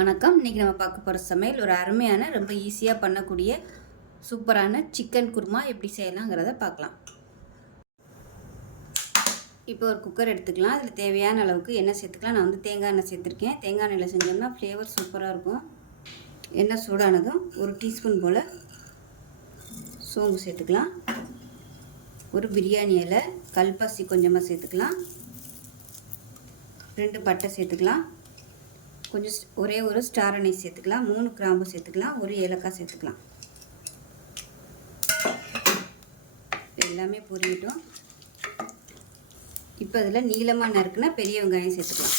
வணக்கம். இன்றைக்கி நம்ம பார்க்க போகிற சமையல் ஒரு அருமையான ரொம்ப ஈஸியாக பண்ணக்கூடிய சூப்பரான சிக்கன் குருமா எப்படி செய்யலாங்கிறத பார்க்கலாம். இப்போ ஒரு குக்கர் எடுத்துக்கலாம். அதில் தேவையான அளவுக்கு எண்ணெய் சேர்த்துக்கலாம். நான் தேங்காய் எண்ணெய் சேர்த்துருக்கேன். தேங்காய் எண்ணெயில் செஞ்சோம்னா ஃப்ளேவர் சூப்பராக இருக்கும். எண்ணெய் சூடானதும் ஒரு டீஸ்பூன் போல் சோம்பு சேர்த்துக்கலாம். ஒரு பிரியாணி இலை, கல்பாசி கொஞ்சமாக சேர்த்துக்கலாம். 2 பட்டை சேர்த்துக்கலாம். கொஞ்சம் ஒரே ஒரு ஸ்டார் அனீஸ் சேர்த்துக்கலாம். 3 கிராம்பு சேர்த்துக்கலாம். ஒரு ஏலக்காய் சேர்த்துக்கலாம். எல்லாமே பொரியட்டும். இப்போ அதில் நீளமாக நறுக்குனா பெரிய வெங்காயம் சேர்த்துக்கலாம்.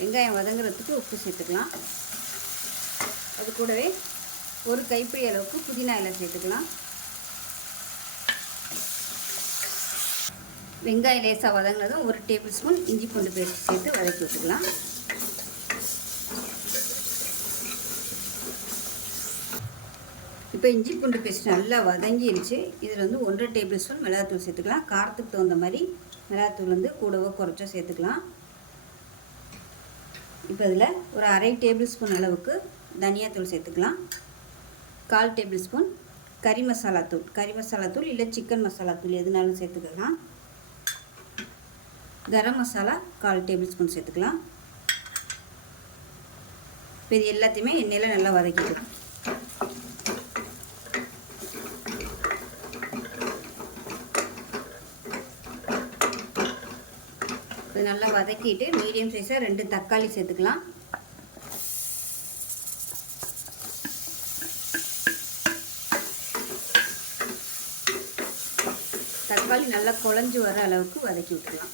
வெங்காயம் வதங்குறதுக்கு உப்பு சேர்த்துக்கலாம். அது கூடவே ஒரு கைப்பிடி அளவுக்கு புதினா இலை சேர்த்துக்கலாம். வெங்காயம் லேசாக வதங்கினதும் ஒரு டேபிள் ஸ்பூன் இஞ்சி பூண்டு பேஸ்ட் சேர்த்து வதக்கி விட்டுக்கலாம். இப்போ இஞ்சி பூண்டு பேஸ்ட் நல்லா வதங்கிருச்சு. இதில் 1 டேபிள் ஸ்பூன் மிளகாத்தூள் சேர்த்துக்கலாம். காரத்துக்கு தகுந்த மாதிரி மிளகாத்தூள் கூடவோ குறைச்சோ சேர்த்துக்கலாம். இப்போ இதில் ஒரு அரை டேபிள் ஸ்பூன் அளவுக்கு தனியாத்தூள் சேர்த்துக்கலாம். 1/4 டேபிள் ஸ்பூன் கறி மசாலா தூள் இல்லை சிக்கன் மசாலா தூள் எதுனாலும் சேர்த்துக்கலாம். கரம் மசாலா 1/4 டேபிள் ஸ்பூன் சேர்த்துக்கலாம். இப்போ இது எல்லாத்தையுமே எண்ணெயில் நல்லா வதக்கிக்கலாம். இது நல்லா வதக்கிட்டு மீடியம் சைஸாக 2 தக்காளி சேர்த்துக்கலாம். தக்காளி நல்லா குழஞ்சி வர அளவுக்கு வதக்கி விட்டுக்கலாம்.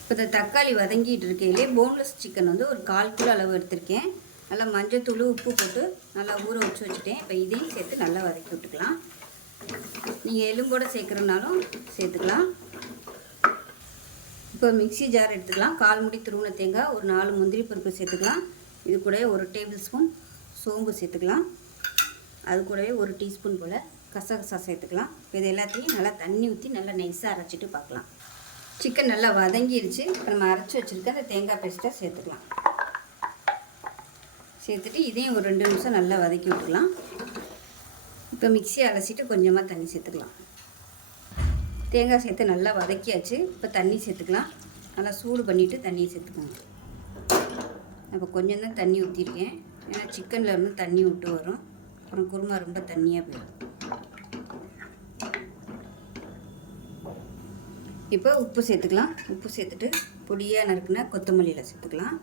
இப்போ இந்த தக்காளி வதங்கிட்டு இருக்கையிலே போன்லெஸ் சிக்கன் ஒரு 1/4 கிலோ அளவு எடுத்திருக்கேன். நல்லா மஞ்சத்தூள் உப்பு போட்டு நல்லா ஊற வச்சுட்டேன். இப்போ இதையும் சேர்த்து நல்லா வதக்கி விட்டுக்கலாம். நீங்கள் எலும்போடு சேர்க்குறனாலும் சேர்த்துக்கலாம். இப்போ மிக்ஸி ஜார் எடுத்துக்கலாம். 1/4 மூடி துருவின தேங்காய், ஒரு 4 முந்திரி பருப்பு சேர்த்துக்கலாம். இது கூடவே ஒரு டேபிள் ஸ்பூன் சோம்பு சேர்த்துக்கலாம். அது கூடவே ஒரு டீஸ்பூன் போல் கசகசா சேர்த்துக்கலாம். இது எல்லாத்தையும் நல்லா தண்ணி ஊற்றி நல்லா நைஸாக அரைச்சிட்டு பார்க்கலாம். சிக்கன் நல்லா வதங்கிருச்சு. இப்போ நம்ம அரைச்சி வச்சுருக்க அந்த தேங்காய் பேஸ்ட்டை சேர்த்துக்கலாம். சேர்த்துட்டு இதையும் ஒரு 2 நிமிஷம் நல்லா வதக்கி விட்டுக்கலாம். இப்போ மிக்ஸியை அலசிட்டு கொஞ்சமாக தண்ணி சேர்த்துக்கலாம். தேங்காய் சேர்த்து நல்லா வதக்கியாச்சு. இப்போ தண்ணி சேர்த்துக்கலாம். நல்லா சூடு பண்ணிவிட்டு தண்ணியை சேர்த்துக்கோங்க. இப்போ கொஞ்சம் தான் தண்ணி ஊற்றிருக்கேன். ஏன்னா சிக்கனில் தண்ணி விட்டு வரும். அப்புறம் குருமா ரொம்ப தண்ணியாக போயிடும். இப்போ உப்பு சேர்த்துக்கலாம். உப்பு சேர்த்துட்டு பொடியாக நறுக்குனா கொத்தமல்லியில் சேர்த்துக்கலாம்.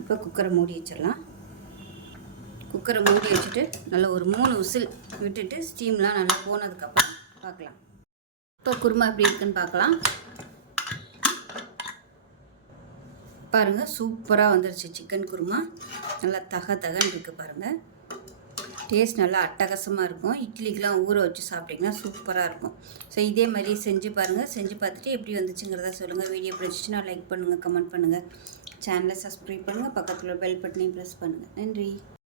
இப்போ குக்கரை மூடி வச்சிடலாம். குக்கரை மூடி வச்சுட்டு நல்லா ஒரு 3 விசில் விட்டுட்டு ஸ்டீம்லாம் நல்லா போனதுக்கப்புறம் பார்க்கலாம். இப்போ குருமா எப்படி இருக்குன்னு பார்க்கலாம். பாருங்கள், சூப்பராக வந்துருச்சு சிக்கன் குருமா. நல்லா தகன்னு இருக்குது பாருங்கள். டேஸ்ட் நல்லா அட்டகாசமாக இருக்கும். இட்லிக்கெலாம் ஊற வச்சு சாப்பிட்டிங்கன்னா சூப்பராக இருக்கும். ஸோ இதே மாதிரி செஞ்சு பாருங்கள். செஞ்சு பார்த்துட்டு எப்படி வந்துச்சுங்கிறத சொல்லுங்கள். வீடியோ பிடிச்சிச்சுன்னா லைக் பண்ணுங்கள், கமெண்ட் பண்ணுங்கள், சேனலை சப்ஸ்கிரைப் பண்ணுங்கள், பக்கத்தில் பெல் பட்டனையும் ப்ரெஸ் பண்ணுங்கள். நன்றி.